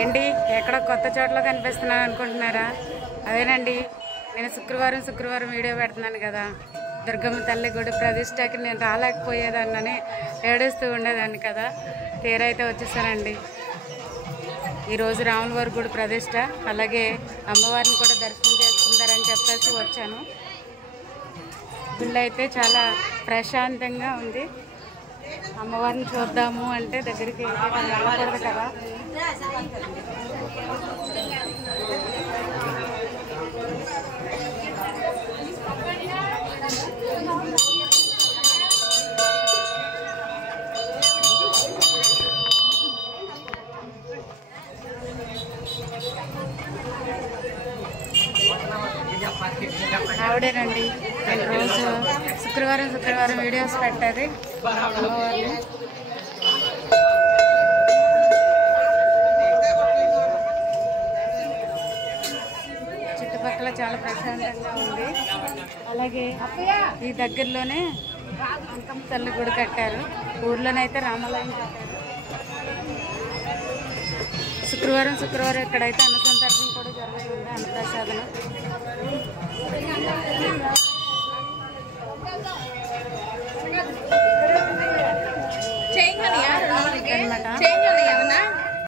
ఏంటి ఎక్కడో కొత్త చోట్ల కనిపిస్తున్నాను అనుకుంటున్నారా? అదేనండి, నేను శుక్రవారం వీడియో పెడుతున్నాను కదా, దుర్గమ్మ తల్లి గుడి ప్రతిష్టకి నేను రాలేకపోయేదాన్నని ఏడుస్తూ ఉండేదాన్ని కదా. తీరైతే వచ్చేసానండి. ఈరోజు రాముల వారి గుడి ప్రతిష్ట, అలాగే అమ్మవారిని కూడా దర్శనం చేసుకుంటారని చెప్పేసి వచ్చాను. గుళ్ళు అయితే చాలా ప్రశాంతంగా ఉంది. అమ్మవారిని చూద్దాము అంటే దగ్గరికి వెళ్ళకూడదు కదా. ఆవిడేనండి, నేను రోజు శుక్రవారం వీడియోస్ పెట్టేది. చుట్టుపక్కల చాలా ప్రశాంతంగా ఉంది. అలాగే ఈ దగ్గరలోనే అంకమ్మ తల్లి గుడి కట్టారు. ఊర్లోనైతే రామాలయం కట్టారు. శుక్రవారం ఇక్కడైతే అన్నసంతర్పణ కూడా జరుగుతుంది, అన్నప్రసాదం.